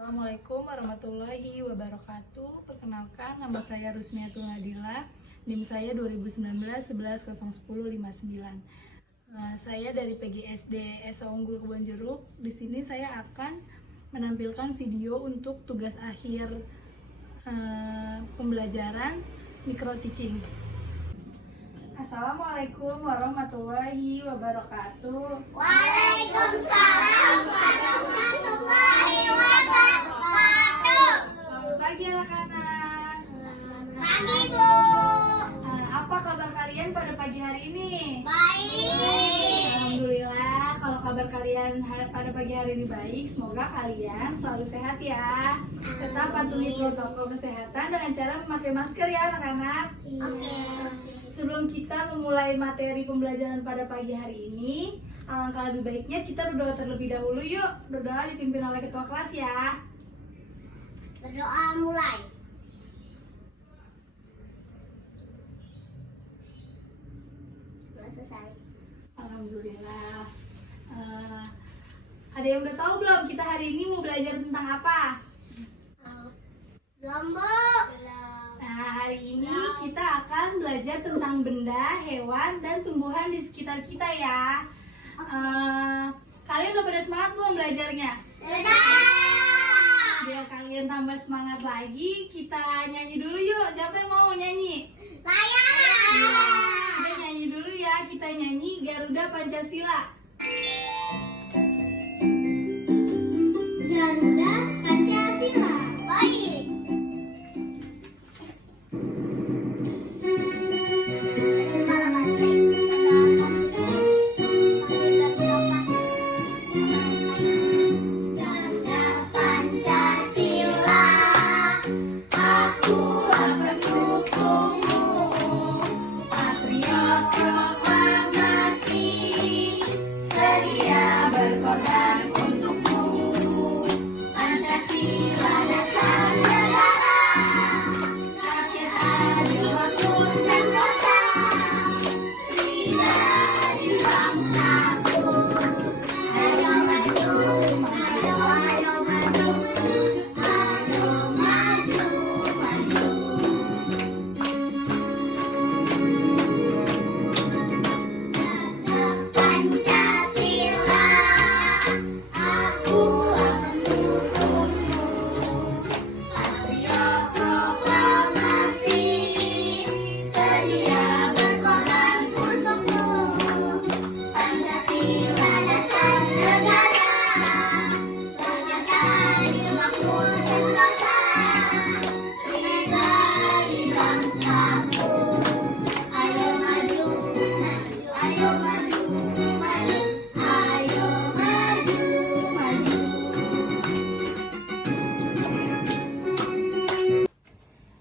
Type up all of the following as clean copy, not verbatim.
Assalamualaikum warahmatullahi wabarakatuh. Perkenalkan, nama saya Rusmiatul Nadila. NIM saya 2019 11 010 59. Saya dari PGSD Esa Unggul Kebonjeruk. Di sini saya akan menampilkan video untuk tugas akhir pembelajaran micro teaching. Assalamualaikum warahmatullahi wabarakatuh. Waalaikumsalam warahmatullahi wabarakatuh. Selamat pagi anak-anak. Pagi, Bu. Apa kabar kalian pada pagi hari ini? Baik. Alhamdulillah, kalau kabar kalian pada pagi hari ini baik, semoga kalian selalu sehat ya. Tetap patuhi protokol kesehatan dengan cara memakai masker ya anak-anak. Oke. Sebelum kita memulai materi pembelajaran pada pagi hari ini, alangkah lebih baiknya kita berdoa terlebih dahulu yuk. Berdoa dipimpin oleh ketua kelas ya. Berdoa mulai. Sudah selesai. Alhamdulillah. Ada yang udah tahu belum kita hari ini mau belajar tentang apa? Belum, Bu. Nah, hari ini kita akan belajar tentang benda, hewan, dan tumbuhan di sekitar kita ya. Kalian udah pada semangat belum belajarnya? Sudah. Biar kalian tambah semangat lagi, kita nyanyi dulu yuk. Siapa yang mau nyanyi? Saya. Iya, kita nyanyi dulu ya. Kita nyanyi Garuda Pancasila. Garuda Pancasila. Baik.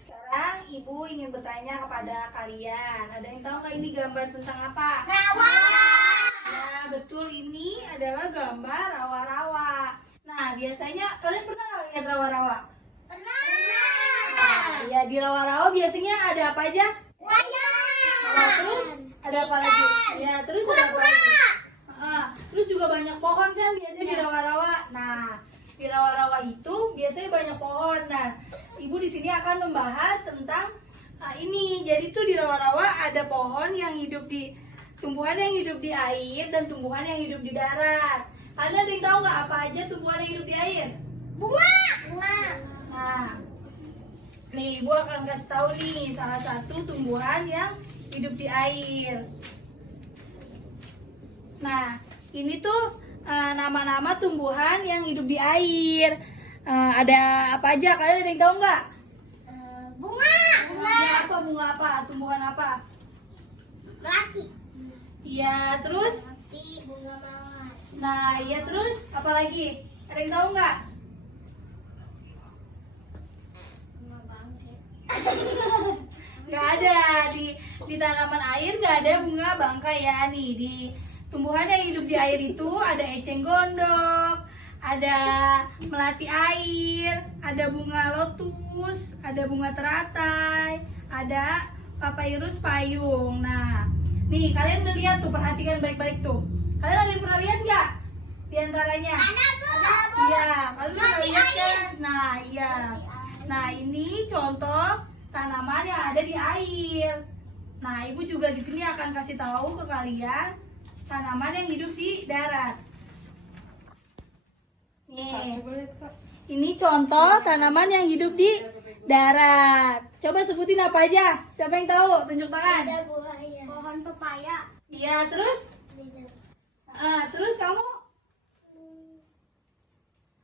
Sekarang Ibu ingin bertanya kepada kalian. Ada yang tahu nggak ini gambar tentang apa? Rawa. Ya, betul, ini adalah gambar rawa-rawa. Nah, biasanya kalian pernah nggak lihat rawa-rawa? Pernah. Ya, di rawa-rawa biasanya ada apa aja? Nah, terus ada apa lagi? Ya, terus ada apa lagi? Terus juga banyak pohon kan biasanya di rawa-rawa. Nah, di rawa-rawa itu biasanya banyak pohon. Nah, Ibu di sini akan membahas tentang ini. Jadi tuh di rawa-rawa ada pohon yang hidup di tumbuhan yang hidup di air dan tumbuhan yang hidup di darat. Kalian ada yang tahu nggak apa aja tumbuhan yang hidup di air? Bunga. Nah, nih Ibu akan kasih tahu nih salah satu tumbuhan yang hidup di air. Nah, ini tuh nama-nama tumbuhan yang hidup di air. Ada apa aja? Kalian ada yang tahu nggak? Bunga. Ya, apa bunga apa? Tumbuhan apa? Melati. Iya, terus? Bunga mawar. Nah, iya terus apa lagi? Ada yang tahu nggak? Bunga bangkai. Nggak ada di tanaman air, nggak ada bunga bangkai ya nih. Di tumbuhan yang hidup di air itu ada eceng gondok, ada melati air, ada bunga lotus, ada bunga teratai, ada papyrus payung. Nah, nih kalian udah lihat tuh, perhatikan baik-baik tuh. Kalian ada yang pernah lihat nggak di antaranya? Ada, Bu. Iya, kalian udah Mati lihat air. kan? Nah, iya. Nah, ini contoh tanaman yang ada di air. Nah, Ibu juga di sini akan kasih tahu ke kalian tanaman yang hidup di darat. Nih, ini contoh tanaman yang hidup di darat. Coba sebutin apa aja? Siapa yang tahu? Tunjuk tangan. Lidah buaya. Pohon pepaya. Iya, terus? Terus kamu?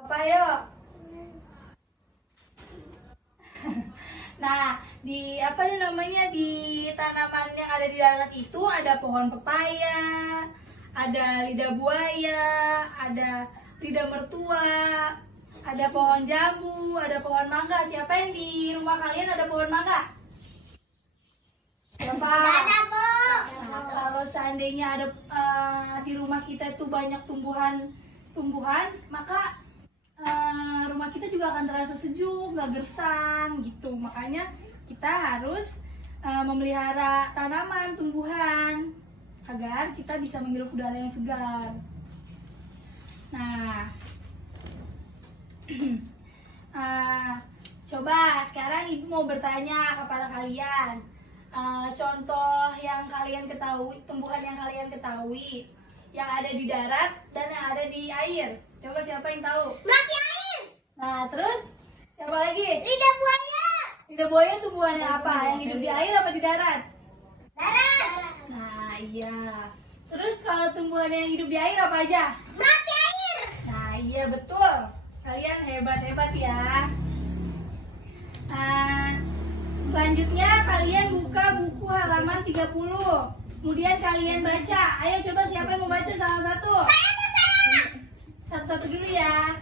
Apa yuk? Nah, di apa nih namanya, di tanaman yang ada di darat itu ada pohon pepaya, ada lidah buaya, ada lidah mertua, ada pohon jambu, ada pohon mangga. Siapa yang di rumah kalian ada pohon mangga? Siapa? Ada, Bu. Nah, kalau seandainya ada di rumah kita itu banyak tumbuhan, maka rumah kita juga akan terasa sejuk, gak gersang gitu. Makanya kita harus memelihara tanaman, tumbuhan agar kita bisa menghirup udara yang segar. Nah, coba sekarang Ibu mau bertanya kepada kalian. Contoh yang kalian ketahui, tumbuhan yang kalian ketahui yang ada di darat dan yang ada di air. Coba siapa yang tahu? Mati air. Nah, terus siapa lagi? Lidah buaya. Lidah buaya tumbuhan yang apa? Yang hidup di air apa di darat? Darat. Nah, iya. Terus kalau tumbuhan yang hidup di air apa aja? Mati air. Nah, iya betul. Kalian hebat-hebat ya. Selanjutnya kalian buka buku halaman 30. Kemudian kalian baca. Ayo coba siapa yang mau baca salah satu? Satu-satu dulu ya.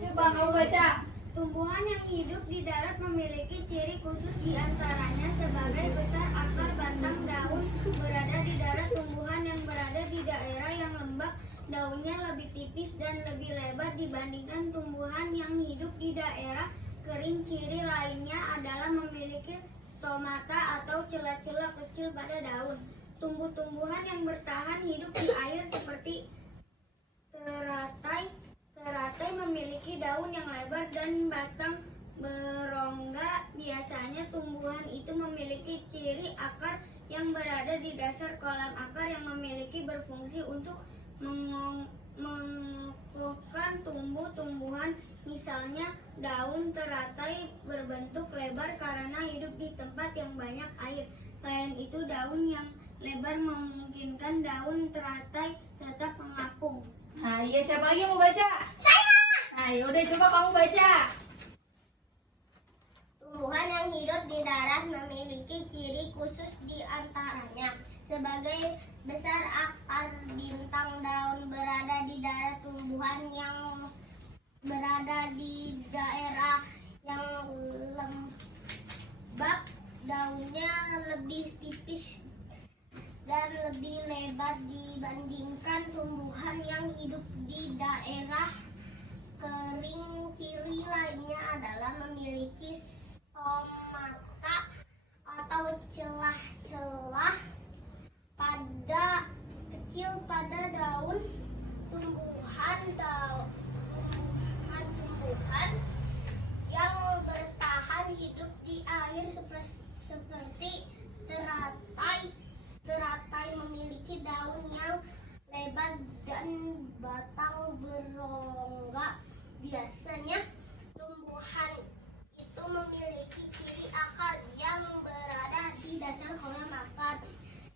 Coba kamu baca. Tumbuhan yang hidup di darat memiliki ciri khusus diantaranya sebagai besar akar, batang, daun. Berada di darat, tumbuhan yang berada di daerah yang lembab, daunnya lebih tipis dan lebih lebar dibandingkan tumbuhan yang hidup di daerah kering. Ciri lainnya adalah memiliki stomata atau celah-celah kecil pada daun. Tumbuh-tumbuhan yang bertahan hidup di air seperti teratai memiliki daun yang lebar dan batang berongga. Biasanya tumbuhan itu memiliki ciri akar yang berada di dasar kolam akar yang memiliki berfungsi untuk mengokohkan tumbuh-tumbuhan. Misalnya daun teratai berbentuk lebar karena hidup di tempat yang banyak air. Selain itu, daun yang lebar memungkinkan daun teratai tetap mengapung. Nah, iya siapa lagi yang mau baca? Saya. Nah, yaudah coba kamu baca. Tumbuhan yang hidup di darat memiliki ciri khusus diantaranya sebagai besar akar, bintang, daun. Berada di darat, tumbuhan yang berada di daerah yang lembab, daunnya lebih tipis dan lebih lebar dibandingkan tumbuhan yang hidup di daerah kering. Ciri lainnya adalah memiliki stomata atau celah-celah kecil pada daun. Tumbuhan yang bertahan hidup di air seperti teratai memiliki daun yang lebar dan batang berongga. Biasanya tumbuhan itu memiliki ciri akar yang berada di dasar kolam akar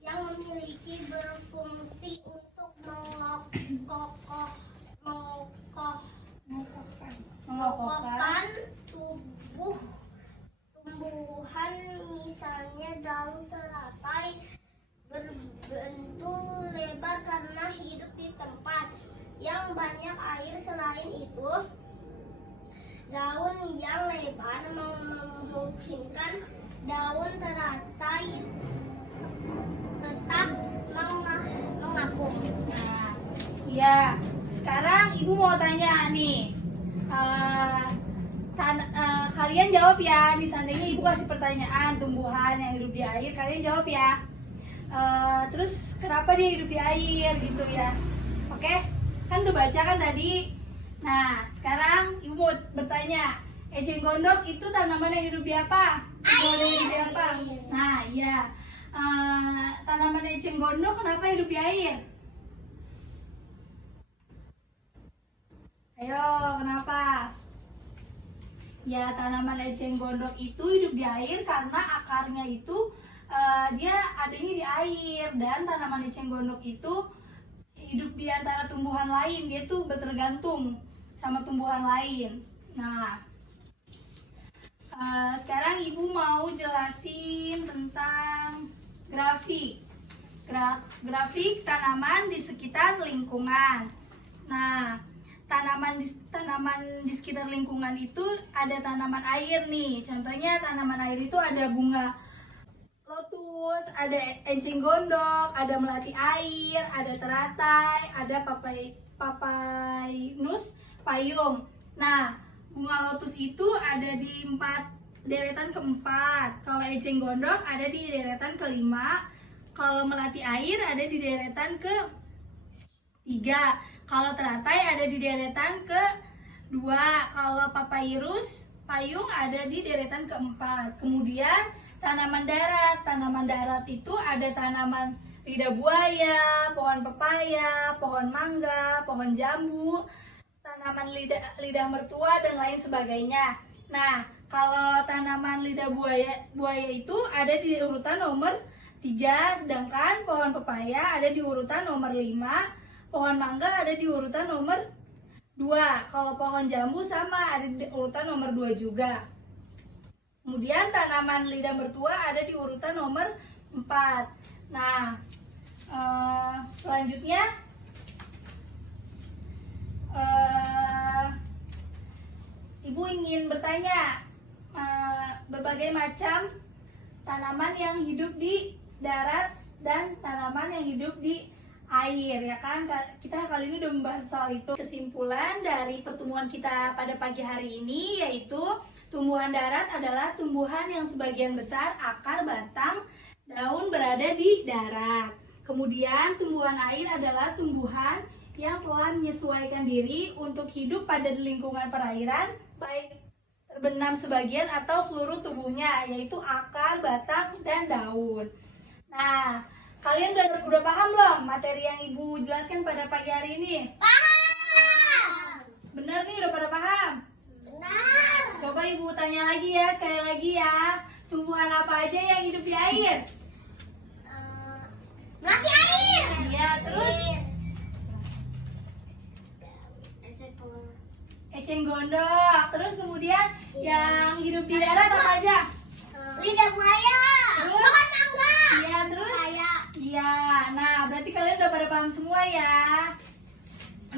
yang memiliki berfungsi untuk mengokohkan tumbuhan. Misalnya daun teratai berbentuk lebar karena hidup di tempat yang banyak air. Selain itu, daun yang lebar memungkinkan daun teratai tetap mengapung. Nah, ya. Sekarang Ibu mau tanya nih. Kalian jawab ya. Nih seandainya Ibu kasih pertanyaan tumbuhan yang hidup di air, kalian jawab ya. Terus kenapa dia hidup di air gitu ya? Oke? Kan udah baca kan tadi Nah, sekarang Ibu mau bertanya, eceng gondok itu tanaman yang hidup di apa? Hidup di apa? Nah, iya. Tanaman eceng gondok kenapa hidup di air? Ayo, kenapa? Ya, tanaman eceng gondok itu hidup di air karena akarnya itu dia adanya di air, dan tanaman eceng gondok itu hidup di antara tumbuhan lain, dia tuh bertergantung sama tumbuhan lain. Nah, sekarang Ibu mau jelasin tentang grafik. Grafik tanaman di sekitar lingkungan. Nah, tanaman di sekitar lingkungan itu ada tanaman air nih. Contohnya tanaman air itu ada bunga lotus, ada enceng gondok, ada melati air, ada teratai, ada papayus, payung. Nah, bunga lotus itu ada di deretan keempat. Kalau enceng gondok ada di deretan kelima. Kalau melati air ada di deretan ke-3. Kalau teratai ada di deretan ke-2. Kalau papyrus, payung ada di deretan ke-4. Kemudian tanaman darat. Tanaman darat itu ada tanaman lidah buaya, pohon pepaya, pohon mangga, pohon jambu, tanaman lidah mertua, dan lain sebagainya. Nah, kalau tanaman lidah buaya itu ada di urutan nomor 3, sedangkan pohon pepaya ada di urutan nomor 5, pohon mangga ada di urutan nomor 2. Kalau pohon jambu sama, ada di urutan nomor 2 juga. Kemudian tanaman lidah mertua ada di urutan nomor 4. Nah, selanjutnya Ibu ingin bertanya berbagai macam tanaman yang hidup di darat dan tanaman yang hidup di air, ya kan? Kita kali ini udah membahas soal itu. Kesimpulan dari pertemuan kita pada pagi hari ini yaitu tumbuhan darat adalah tumbuhan yang sebagian besar akar, batang, daun berada di darat. Kemudian tumbuhan air adalah tumbuhan yang telah menyesuaikan diri untuk hidup pada lingkungan perairan, baik terbenam sebagian atau seluruh tubuhnya, yaitu akar, batang, dan daun. Nah, kalian udah paham belum materi yang Ibu jelaskan pada pagi hari ini? Paham. Bener nih, udah pada paham? Benar. Coba Ibu tanya lagi ya, sekali lagi ya. Tumbuhan apa aja yang hidup di air? Melati air. Iya, terus? Eceng gondok. Terus kemudian yang hidup di darat apa aja? Lidah buaya. Terus? Pohon mangga. Iya, terus? Saya. Iya, nah berarti kalian udah pada paham semua ya?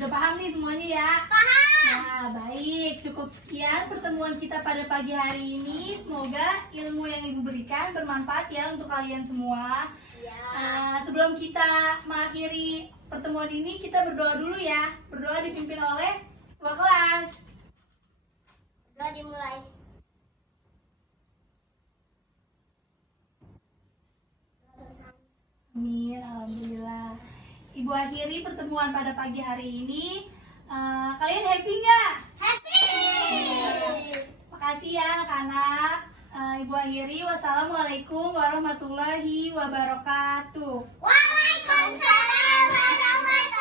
Udah paham nih semuanya ya? Paham. Nah, baik, cukup sekian pertemuan kita pada pagi hari ini. Semoga ilmu yang Ibu berikan bermanfaat ya untuk kalian semua. Sebelum kita mengakhiri pertemuan ini, kita berdoa dulu ya. Berdoa dipimpin oleh ketua kelas. Udah dimulai. Amin, alhamdulillah. Ibu akhiri pertemuan pada pagi hari ini. Kalian happy nggak? Happy. Makasih ya anak-anak. Ibu akhiri. Wassalamualaikum warahmatullahi wabarakatuh. Waalaikumsalam warahmatullahi